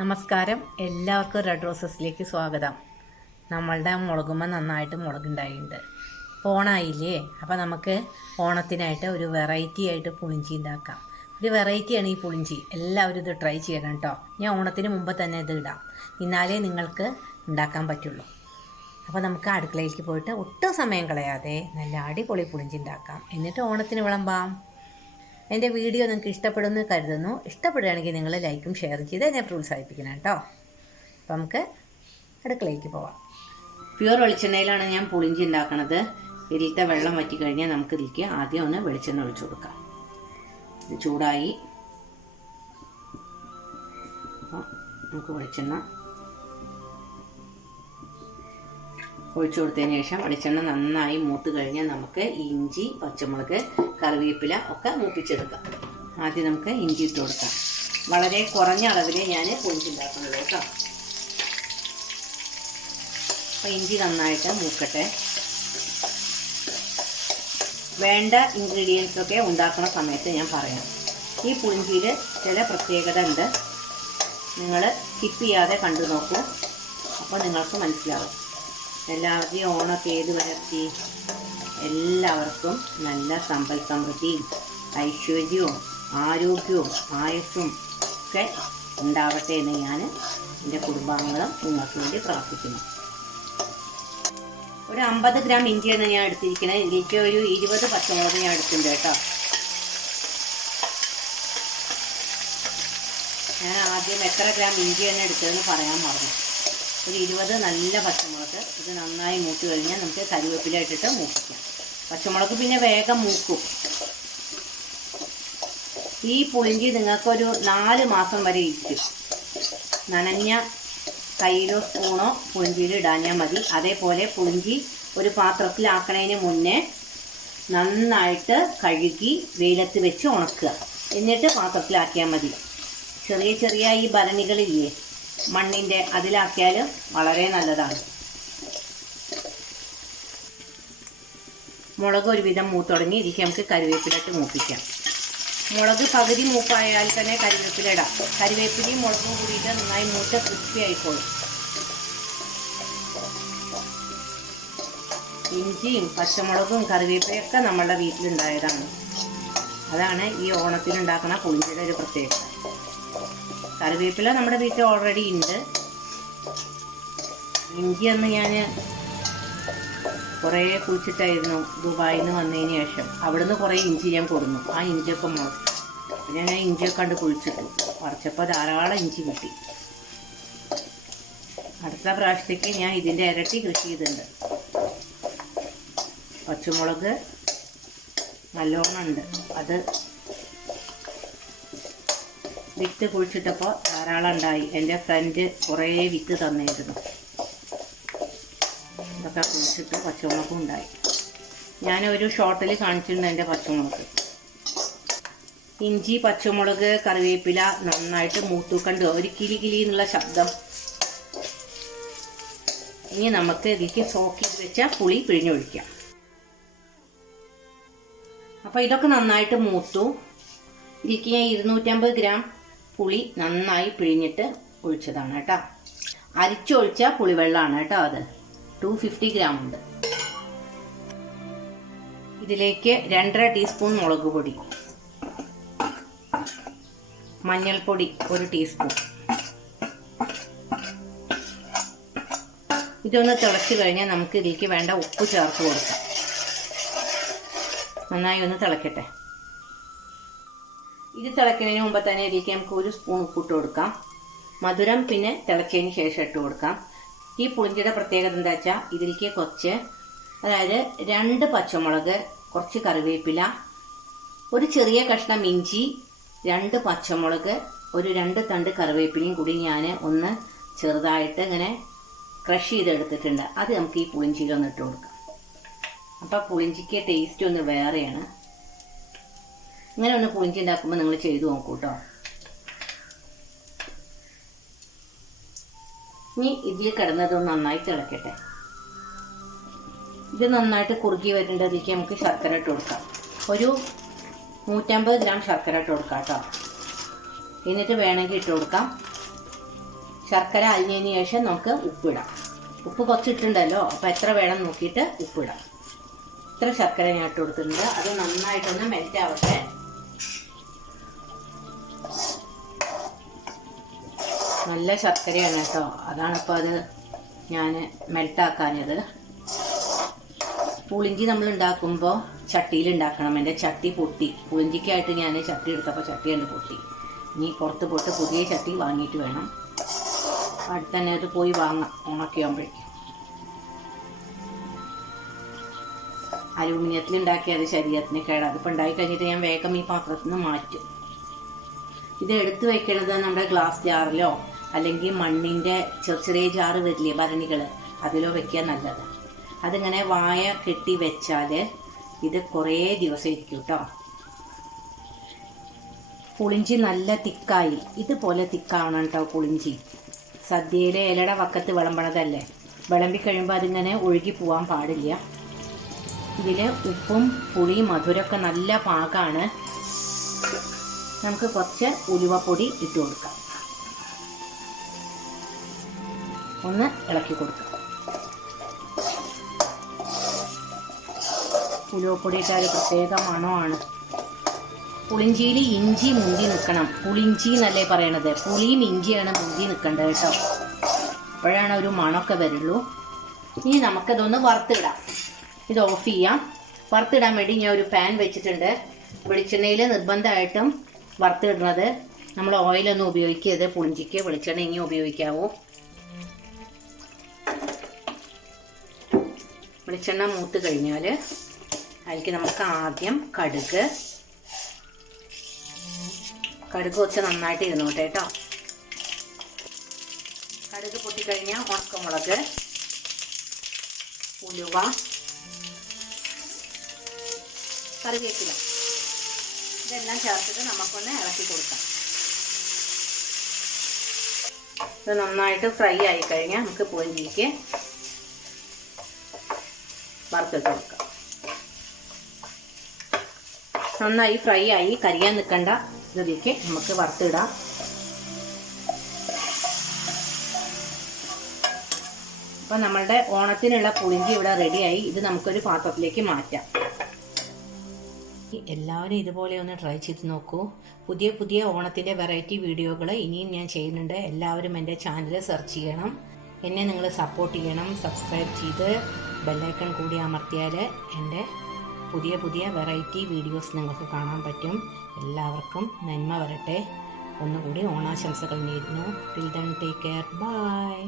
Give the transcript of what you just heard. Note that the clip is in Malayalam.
നമസ്കാരം, എല്ലാവർക്കും റെഡ് റോസസിലേക്ക് സ്വാഗതം. നമ്മളുടെ മുളകുമ്മ നന്നായിട്ട് മുളകുണ്ടായിട്ടുണ്ട്. ഓണായില്ലേ, അപ്പോൾ നമുക്ക് ഓണത്തിനായിട്ട് ഒരു വെറൈറ്റി ആയിട്ട് പുളിഞ്ചി ഉണ്ടാക്കാം. ഒരു വെറൈറ്റിയാണ് ഈ പുളിഞ്ചി. എല്ലാവരും ഇത് ട്രൈ ചെയ്യണം കേട്ടോ. ഞാൻ ഓണത്തിന് മുമ്പ് തന്നെ ഇത് ഇടാം, എന്നാലേ നിങ്ങൾക്ക് ഉണ്ടാക്കാൻ പറ്റുള്ളൂ. അപ്പോൾ നമുക്ക് അടുക്കളയിലേക്ക് പോയിട്ട് ഒട്ടും സമയം കളയാതെ നല്ല അടിപൊളി പുളിഞ്ചി ഉണ്ടാക്കാം, എന്നിട്ട് ഓണത്തിന് വിളമ്പാം. എൻ്റെ വീഡിയോ നിങ്ങൾക്ക് ഇഷ്ടപ്പെടുമെന്ന് കരുതുന്നു. ഇഷ്ടപ്പെടുകയാണെങ്കിൽ നിങ്ങൾ ലൈക്കും ഷെയറും ചെയ്ത് എന്നെ പ്രോത്സാഹിപ്പിക്കണം കേട്ടോ. അപ്പോൾ നമുക്ക് അടുക്കളയിലേക്ക് പോവാം. പ്യുവർ വെളിച്ചെണ്ണയിലാണ് ഞാൻ പുളിഞ്ചി ഉണ്ടാക്കുന്നത്. ഇതിലത്തെ വെള്ളം വറ്റി കഴിഞ്ഞാൽ നമുക്ക് ഇതിലേക്ക് ആദ്യം ഒന്ന് വെളിച്ചെണ്ണ ഒഴിച്ചു കൊടുക്കാം. ഇത് ചൂടായി. അപ്പോൾ നമുക്ക് വെളിച്ചെണ്ണ ഒഴിച്ചു കൊടുത്തതിന് ശേഷം വെളിച്ചെണ്ണ നന്നായി മൂത്ത് കഴിഞ്ഞാൽ നമുക്ക് ഇഞ്ചി, പച്ചമുളക്, കറിവേപ്പില ഒക്കെ മൂപ്പിച്ചെടുക്കാം. ആദ്യം നമുക്ക് ഇഞ്ചി ഇട്ട് കൊടുക്കാം. വളരെ കുറഞ്ഞ അളവിൽ ഞാൻ പുളിഞ്ചി ഉണ്ടാക്കുന്നത് കേട്ടോ. അപ്പോൾ ഇഞ്ചി നന്നായിട്ട് മൂക്കട്ടെ. വേണ്ട ഇൻഗ്രീഡിയൻസൊക്കെ ഉണ്ടാക്കുന്ന സമയത്ത് ഞാൻ പറയാം. ഈ പുളിഞ്ചിയിൽ ചില പ്രത്യേകത ഉണ്ട്, നിങ്ങൾ സ്കിപ്പ് ചെയ്യാതെ കണ്ടു നോക്കൂ, അപ്പോൾ നിങ്ങൾക്ക് മനസ്സിലാവും. എല്ലാവരുടെയും ഓണമൊക്കെ ഏത് വരത്തി എല്ലാവർക്കും നല്ല സമ്പൽ സമൃദ്ധിയും ഐശ്വര്യവും ആരോഗ്യവും ആയുസ്സും ഒക്കെ ഉണ്ടാവട്ടെ എന്ന് ഞാൻ എൻ്റെ കുടുംബാംഗങ്ങളും നിങ്ങൾക്ക് വേണ്ടി പ്രാർത്ഥിക്കുന്നു. ഒരു 50 ഗ്രാം ഇഞ്ചിയാണ് ഞാൻ എടുത്തിരിക്കുന്നത്. ഇതിലേക്ക് ഒരു 20 പച്ചമുളക് ഞാൻ എടുത്തിട്ടുണ്ട് കേട്ടോ. ഞാൻ ആദ്യം എത്ര ഗ്രാം ഇഞ്ചിയാണ് എടുത്തതെന്ന് പറയാൻ മറന്നു. ഒരു 20 നല്ല പച്ചമുളക്. ഇത് നന്നായി മൂത്ത് കഴിഞ്ഞാൽ നമുക്ക് കറിവേപ്പില ഇട്ടിട്ട് മൂപ്പിക്കാം. പച്ചമുളക് പിന്നെ വേഗം മൂക്കും. ഈ പുളിഞ്ചി നിങ്ങൾക്കൊരു 4 മാസം വരെ ഇരിക്കും. നനഞ്ഞ കയ്യിലോ സ്പൂണോ പുളിഞ്ചിയിൽ ഇടാഞ്ഞാൽ മതി. അതേപോലെ പുളിഞ്ചി ഒരു പാത്രത്തിലാക്കണതിന് മുന്നേ നന്നായിട്ട് കഴുകി വെയിലത്ത് വെച്ച് ഉണക്കുക, എന്നിട്ട് പാത്രത്തിലാക്കിയാൽ മതി. ചെറിയ ചെറിയ ഈ ഭരണികളില്ലേ മണ്ണിൻ്റെ, അതിലാക്കിയാൽ വളരെ നല്ലതാണ്. മുളക് ഒരുവിധം മൂത്തുടങ്ങി. ഇതിലേക്ക് നമുക്ക് കറിവേപ്പിലിട്ട് മൂപ്പിക്കാം. മുളക് പകുതി മൂപ്പായാൽ തന്നെ കറിവേപ്പില ഇടാം. കറിവേപ്പിലയും മുളകും കൂടിയിട്ട് നന്നായി മൂത്ത് ക്രിസ്പി ആയിക്കോളും. ഇഞ്ചിയും പച്ചമുളകും കറിവേപ്പിലയൊക്കെ നമ്മളുടെ വീട്ടിലുണ്ടായതാണ്. അതാണ് ഈ ഓണത്തിനുണ്ടാക്കുന്ന പുളിഞ്ചിയുടെ ഒരു പ്രത്യേകത. കറിവേപ്പില നമ്മുടെ വീട്ടിൽ ഓൾറെഡി ഉണ്ട്. ഇഞ്ചിയൊന്ന് ഞാൻ കുറേ കുഴിച്ചിട്ടായിരുന്നു ദുബായിൽ നിന്ന് വന്നതിന് ശേഷം. അവിടുന്ന് കുറേ ഇഞ്ചി ഞാൻ കൊടുന്നു. ആ ഇഞ്ചിയൊക്കെ മുളച്ചു. പിന്നെ ഞാൻ ഇഞ്ചിയൊക്കെ കണ്ട് കുഴിച്ചിട്ടു. പറിച്ചപ്പോൾ ധാരാളം ഇഞ്ചി കിട്ടി. അടുത്ത പ്രാവശ്യത്തേക്ക് ഞാൻ ഇതിൻ്റെ ഇരട്ടി കൃഷി ചെയ്തിട്ടുണ്ട്. പച്ചമുളക് നല്ലോണം ഉണ്ട്. അത് വിത്ത് കുഴിച്ചിട്ടപ്പോൾ ധാരാളം ഉണ്ടായി. എൻ്റെ ഫ്രണ്ട് കുറേ വിത്ത് തന്നിരുന്നു. ഇതൊക്കെ കുഴിച്ചിട്ട് പച്ചമുളകും ഉണ്ടായി. ഞാനൊരു ഷോർട്ടിൽ കാണിച്ചിട്ടുണ്ട് എൻ്റെ പച്ചമുളക്. ഇഞ്ചി, പച്ചമുളക്, കറിവേപ്പില നന്നായിട്ട് മൂത്തു കണ്ടു. ഒരു കിലി കിലി എന്നുള്ള ശബ്ദം. ഇനി നമുക്ക് ഇതിലേക്ക് സോക്ക് ചെയ്ത് വെച്ച പുളി പിഴിഞ്ഞൊഴിക്കാം. അപ്പോൾ ഇതൊക്കെ നന്നായിട്ട് മൂത്തു. ഇതിലേക്ക് ഞാൻ 250 ഗ്രാം പുളി നന്നായി പിഴിഞ്ഞിട്ട് ഒഴിച്ചതാണ് കേട്ടോ. അരിച്ചൊഴിച്ച പുളിവെള്ളമാണ് കേട്ടോ. അത് 250 ഗ്രാം ഉണ്ട്. ഇതിലേക്ക് 2.5 ടീസ്പൂൺ മുളക് പൊടി, മഞ്ഞൾപ്പൊടി 1 ടീസ്പൂൺ. ഇതൊന്ന് തിളച്ച് കഴിഞ്ഞാൽ നമുക്ക് ഇതിലേക്ക് വേണ്ട ഉപ്പ് ചേർത്ത് കൊടുക്കാം. നന്നായി ഒന്ന് തിളക്കട്ടെ. ഇത് തിളയ്ക്കുന്നതിന് മുമ്പ് തന്നെ ഇതിലേക്ക് നമുക്ക് 1 സ്പൂൺ ഉപ്പിട്ട് കൊടുക്കാം. മധുരം പിന്നെ തിളച്ചതിന് ശേഷം ഇട്ട് കൊടുക്കാം. ഈ പുളിഞ്ചിയുടെ പ്രത്യേകത എന്താ വെച്ചാൽ ഇതിലേക്ക് കുറച്ച്, അതായത് 2 പച്ചമുളക്, കുറച്ച് കറിവേപ്പില, ഒരു ചെറിയ കഷ്ണം ഇഞ്ചി, 2 പച്ചമുളക്, ഒരു 2 തണ്ട് കറിവേപ്പിലയും കൂടി ഞാൻ ഒന്ന് ചെറുതായിട്ട് ഇങ്ങനെ ക്രഷ് ചെയ്തെടുത്തിട്ടുണ്ട്. അത് നമുക്ക് ഈ പുളിഞ്ചിയിലൊന്ന് ഇട്ട് കൊടുക്കാം. അപ്പോൾ പുളിഞ്ചിക്ക് ടേസ്റ്റ് ഒന്ന് വേറെയാണ്. ഇങ്ങനെ ഒന്ന് പുളിഞ്ചി ഉണ്ടാക്കുമ്പോൾ നിങ്ങൾ ചെയ്തു നോക്കൂ കേട്ടോ. ഇനി ഇതിൽ കിടന്നതൊന്ന് നന്നായി തിളക്കട്ടെ. ഇത് നന്നായിട്ട് കുറുകി വരേണ്ടതിലേക്ക് നമുക്ക് ശർക്കര ഇട്ട് കൊടുക്കാം. ഒരു 150 ഗ്രാം ശർക്കര ഇട്ട് കൊടുക്കാം കേട്ടോ. എന്നിട്ട് വേണമെങ്കിൽ ഇട്ട് കൊടുക്കാം. ശർക്കര അലിഞ്ഞതിന് ശേഷം നമുക്ക് ഉപ്പിടാം. ഉപ്പ് കുറച്ചിട്ടുണ്ടല്ലോ, അപ്പോൾ എത്ര വേണം നോക്കിയിട്ട് ഉപ്പിടാം. ഇത്ര ശർക്കര ഞാൻ ഇട്ട് കൊടുത്തിട്ടുണ്ട്. അത് നന്നായിട്ടൊന്ന് മെൽറ്റ് ആവട്ടെ. നല്ല ശർക്കരയാണ് കേട്ടോ, അതാണിപ്പോൾ അത് ഞാൻ മെൽട്ടാക്കാനത്. പുളിഞ്ചി നമ്മൾ ഉണ്ടാക്കുമ്പോൾ ചട്ടിയിൽ ഉണ്ടാക്കണം. എൻ്റെ ചട്ടി പൊട്ടി. പുളിഞ്ചിക്കായിട്ട് ഞാൻ ചട്ടി എടുത്തപ്പോൾ ചട്ടി കണ്ട് പൊട്ടി. ഇനി പുറത്ത് പോയിട്ട് പുതിയ ചട്ടി വാങ്ങിയിട്ട് വേണം. അടുത്ത് തന്നെ അത് പോയി വാങ്ങാം ഉണക്കിയാകുമ്പോഴേക്കും. അലൂമിനിയത്തിൽ ഉണ്ടാക്കിയത് ശരീരത്തിന് കേടാണ്. അതിപ്പോൾ ഉണ്ടായി കഴിഞ്ഞിട്ട് ഞാൻ വേഗം ഈ പാത്രത്തിൽ നിന്ന് മാറ്റും. ഇത് എടുത്തു വെക്കണത് നമ്മുടെ ഗ്ലാസ് ജാറിലോ അല്ലെങ്കിൽ മണ്ണിൻ്റെ ചെറിയ ചെറിയ ജാറ് വരില്ലേ, ഭരണികൾ, അതിലോ വെക്കാൻ നല്ലത്. അതിങ്ങനെ വായ കെട്ടി വെച്ചാൽ ഇത് കുറേ ദിവസം ഇരിക്കും കേട്ടോ. പുളിഞ്ചി നല്ല തിക്കായി, ഇതുപോലെ തിക്കാവണം കേട്ടോ പുളിഞ്ചി. സദ്യയിലെ ഇലയുടെ വക്കത്ത് വിളമ്പണതല്ലേ, വിളമ്പി കഴിയുമ്പോൾ അതിങ്ങനെ ഒഴുകി പോകാൻ പാടില്ല. ഇതിൽ ഉപ്പും പുളിയും മധുരമൊക്കെ നല്ല പാകമാണ്. നമുക്ക് കുറച്ച് ഉലുവപ്പൊടി ഇട്ട് കൊടുക്കാം. ഒന്ന് ഇളക്കി കൊടുക്കാം. ഉലുവപ്പൊടി ഇട്ടാൽ പ്രത്യേക മണമാണ്. പുളിഞ്ചിയിൽ ഇഞ്ചി മുന്തി നിൽക്കണം. പുളിഞ്ചി എന്നല്ലേ പറയണത്, പുളിയും ഇഞ്ചിയാണ് മുന്തി നിൽക്കേണ്ടത് കേട്ടോ. അപ്പോഴാണ് ഒരു മണമൊക്കെ വരുള്ളൂ. ഇനി നമുക്കതൊന്ന് വറുത്തിടാം. ഇത് ഓഫ് ചെയ്യാം. വറുത്തിടാൻ വേണ്ടി ഞാൻ ഒരു പാൻ വെച്ചിട്ടുണ്ട്. വെളിച്ചെണ്ണയിൽ നിർബന്ധമായിട്ടും വറുത്തിടുന്നത്. നമ്മൾ ഓയിലൊന്നും ഉപയോഗിക്കരുത്. പുളിഞ്ചിക്ക് വെളിച്ചെണ്ണ ഇനി ഉപയോഗിക്കാവൂ. വെളിച്ചെണ്ണ മൂത്ത് കഴിഞ്ഞാൽ അതിലേക്ക് നമുക്ക് ആദ്യം കടുക് വെച്ച് നന്നായിട്ട് ഇരുന്നോട്ടെ കേട്ടോ. കടുക് പൊട്ടിക്കഴിഞ്ഞാൽ ഉണക്കമുളക്, ഉലുവ, കറിവേപ്പില ഇതെല്ലാം ചേർത്തിട്ട് നമുക്കൊന്ന് ഇളക്കി കൊടുക്കാം. ഇത് നന്നായിട്ട് ഫ്രൈ ആയി കഴിഞ്ഞാൽ നമുക്ക് പുളിഞ്ചിക്ക് വറുത്തിട്ട് കൊടുക്കാം. നന്നായി ഫ്രൈ ആയി, കരിയാൻ നിൽക്കണ്ട. ഇതിലേക്ക് നമുക്ക് വറുത്തിടാം. അപ്പം നമ്മളുടെ ഓണത്തിനുള്ള പുളിഞ്ചി ഇവിടെ റെഡിയായി. ഇത് നമുക്കൊരു പാത്രത്തിലേക്ക് മാറ്റാം. എല്ലാവരും ഇതുപോലെ ഒന്ന് ട്രൈ ചെയ്ത് നോക്കൂ. പുതിയ പുതിയ ഓണത്തിൻ്റെ വെറൈറ്റി വീഡിയോകൾ ഇനിയും ഞാൻ ചെയ്യുന്നുണ്ട്. എല്ലാവരും എൻ്റെ ചാനൽ സെർച്ച് ചെയ്യണം. എന്നെ നിങ്ങൾ സപ്പോർട്ട് ചെയ്യണം. സബ്സ്ക്രൈബ് ചെയ്ത് ബെല്ലൈക്കൺ കൂടി അമർത്തിയാൽ എൻ്റെ പുതിയ പുതിയ വെറൈറ്റി വീഡിയോസ് നിങ്ങൾക്ക് കാണാൻ പറ്റും. എല്ലാവർക്കും നന്മ വരട്ടെ. ഒന്നുകൂടി ഓണാശംസകൾ നേരുന്നു. Till then take care. By.